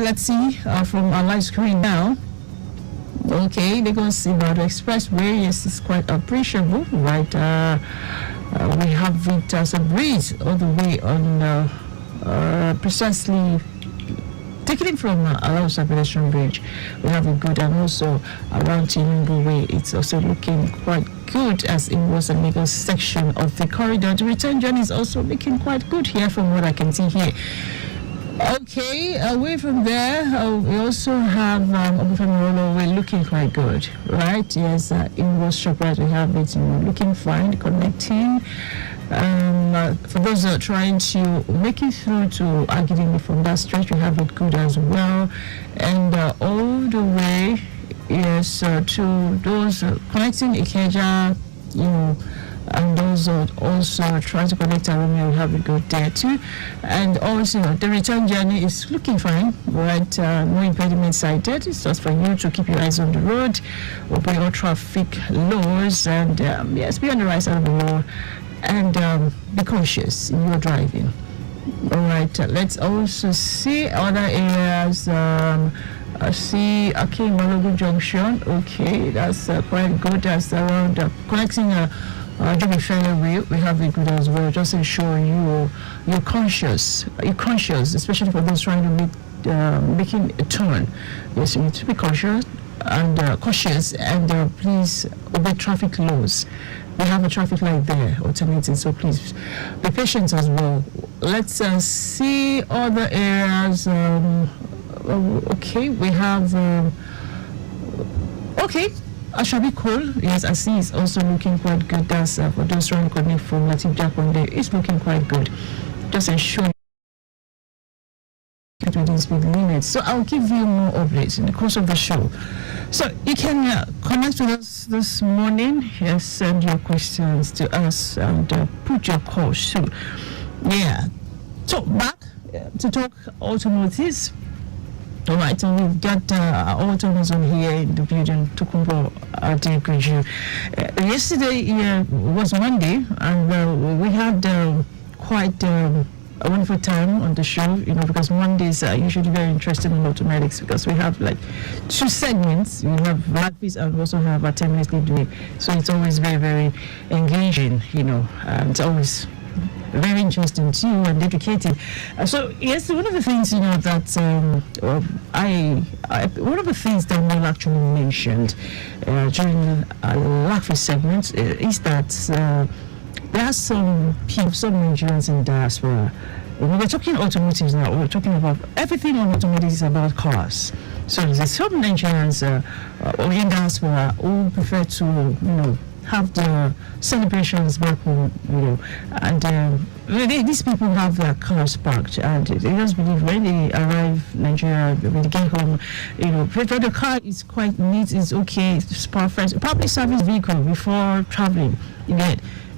Let's see from our live screen now. Okay, Lagos Ibadan Expressway, yes, it's quite appreciable, right? We have it as a breeze all the way on precisely taking it from Alausa pedestrian bridge. We have it good, and also around Tokunbo Way, it's also looking quite good, as it was a Lagos section of the corridor. The return journey is also looking quite good here from what I can see here. Okay, away from there, we also have Irewole. We're looking quite good, right? Yes, in West Shoprite, we have it looking fine, connecting. For those that are trying to make it through to Agidimi from that stretch, we have it good as well. And all the way, yes, to those connecting Ikeja, and those also trying to connect Arome, we have it good there too. And also the return journey is looking fine, right? No impediment sighted. It's just for you to keep your eyes on the road, obey all traffic laws, and yes, be on the right side of the road, and be cautious in your driving. All right, let's also see other areas. I see Malogu Junction. Okay, that's quite good. That's around connecting we have it good as well. Just ensure you're conscious. You're conscious, especially for those trying to making a turn. Yes, you need to be cautious and cautious, and please obey traffic laws. We have a traffic light there, automated, so please be patient as well. Let's see other areas. Okay, we have. Okay. Ashabi Cole, yes, I see it's also looking quite good. That's for those trying to connect from Latif Japonde. It's looking quite good. Just ensure within speed limits. So I'll give you more updates in the course of the show. So you can connect with us this morning. Yes, send your questions to us and put your calls. So, yeah. So back to talk automotives. All right, so we've got autonomous on here in the building, Tokunbo Adegoju. Yesterday was Monday, and we had quite a wonderful time on the show, because Mondays are usually very interesting in AUTOMEDICS, because we have like two segments. We have Blackface and we also have a 10-minute lead day. So it's always very, very engaging, and it's always very interesting too and educating. So yes, one of the things that one of the things that Mel actually mentioned during a Blackface segment is that there are some people, some Nigerians in diaspora. We're talking automotives now. We're talking about everything on automotive is about cars. So there's some Nigerians in diaspora who prefer to have the celebrations back home, and these people have their cars parked, and they just believe when they arrive Nigeria, when they get home, the car is quite neat, it's okay, it's perfect. Public service vehicle before traveling,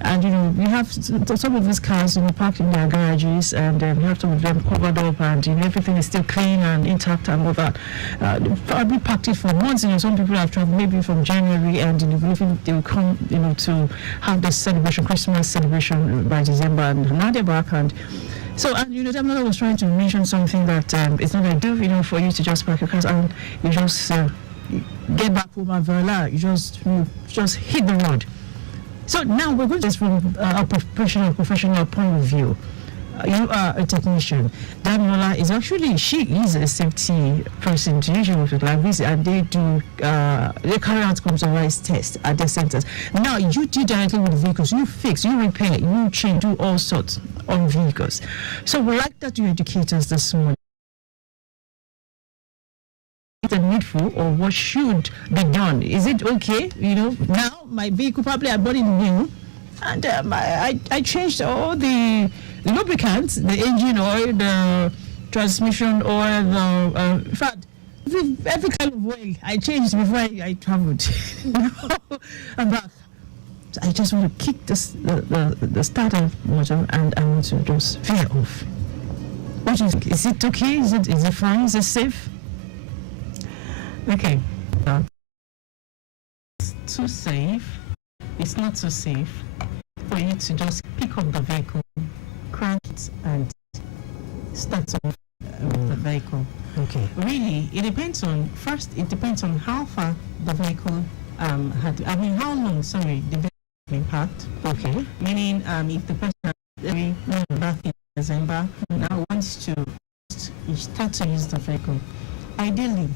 and we have some of these cars parked in their garages, and we have some of them covered up, and everything is still clean and intact and all that. Probably parked it for months. Some people have traveled maybe from January, and believing they will come to have the celebration, Christmas celebration by December, and now they're back. And so, Damla was trying to mention something that it's not ideal, for you to just park your cars and you just get back home and voila, you just hit the road. So now we're going to just from a professional point of view. You are a technician. Damla is actually, she is a safety person to usually with like this, and they do they carry out computerized tests at their centers. Now you deal directly with vehicles. You fix, you repair, you change, do all sorts on vehicles. So we like that you educate us this morning. The needful or what should be done? Is it okay? Now my vehicle, probably I bought it new, and I changed all the lubricants, the engine oil, the transmission oil, in fact, every kind of oil I changed before I traveled. I'm back. So I just want to kick the starter motor, and I want to just veer off. What do you think? Is it okay? Is it fine? Is it safe? Okay. It's too safe. It's not so safe for you to just pick up the vehicle, crank it, and start off the vehicle. Okay. Really, it depends on, first, it depends on how far the vehicle how long, sorry, the vehicle has been parked. Okay. Meaning, if the person has back in December, now wants to start to use the vehicle, ideally,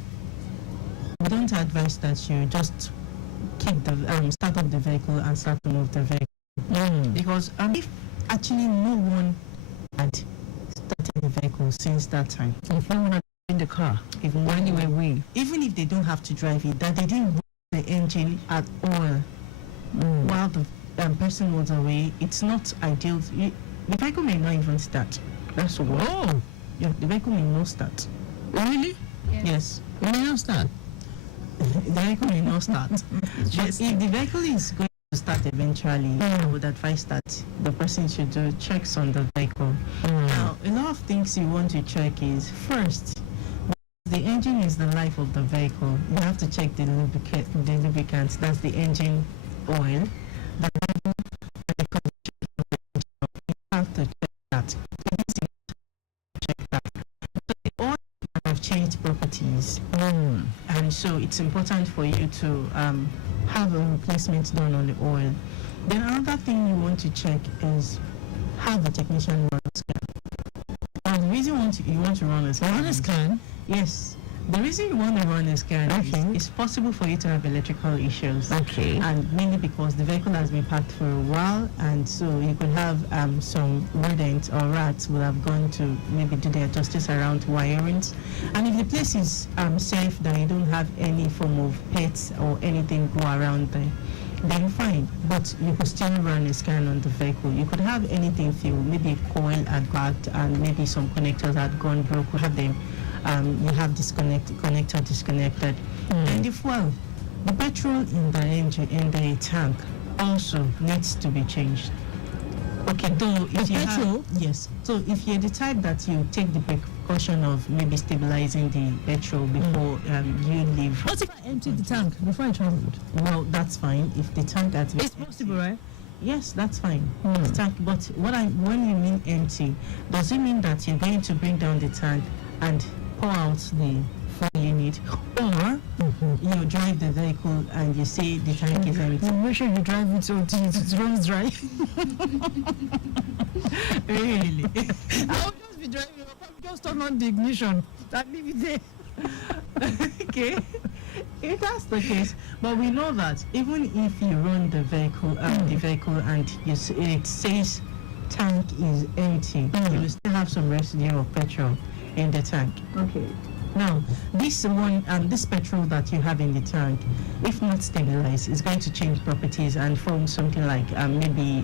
we don't advise that you just keep the start up the vehicle and start to move the vehicle, because if actually no one had started the vehicle since that time, if no one had in the car, even if they don't have to drive it, that they didn't run the engine at all while the person was away, it's not ideal. The vehicle may not even start. That's what. Oh, yeah, the vehicle may not start. Really? Yes. It may not start. The vehicle may not start. But if the vehicle is going to start eventually, I would advise that the person should do checks on the vehicle. Now, a lot of things you want to check is, first, the engine is the life of the vehicle. You have to check the lubricants. That's the engine oil, the level, and the condition of the engine. You have to check that. Check that. So the oil have changed properties, and so it's important for you to have a replacement done on the oil. Then another thing you want to check is have a technician run a scan. Now the reason you want to run a scan. Run a scan? Yes. The reason you want to run a scan is it's possible for you to have electrical issues. Okay. And mainly because the vehicle has been parked for a while, and so you could have some rodents or rats will have gone to maybe do their justice around wirings. And if the place is safe, that you don't have any form of pets or anything go around there, then fine. But you could still run a scan on the vehicle. You could have anything failed, maybe a coil had cracked and maybe some connectors had gone broke. You have them. You have connector disconnected. And the fuel, the petrol in the engine, in the tank, also needs to be changed. Okay, though if you petrol? Yes. So if you're the type that you take the precaution of maybe stabilizing the petrol before you leave. What if I empty the tank before I traveled? Well, that's fine. If the tank has been it's possible, right? Yes, that's fine. The tank, but when you mean empty, does it mean that you're going to bring down the tank and pour out the fuel you need, or you drive the vehicle and you say the tank is empty? Make sure you drive it so it runs dry. Really? I'll just be driving. I'll just turn on the ignition and leave it there. Okay. If that's the case, but we know that even if you run the vehicle and it says tank is empty, you will still have some residue of petrol in the tank. Okay. Now, this petrol that you have in the tank, if not stabilized, is going to change properties and form something like maybe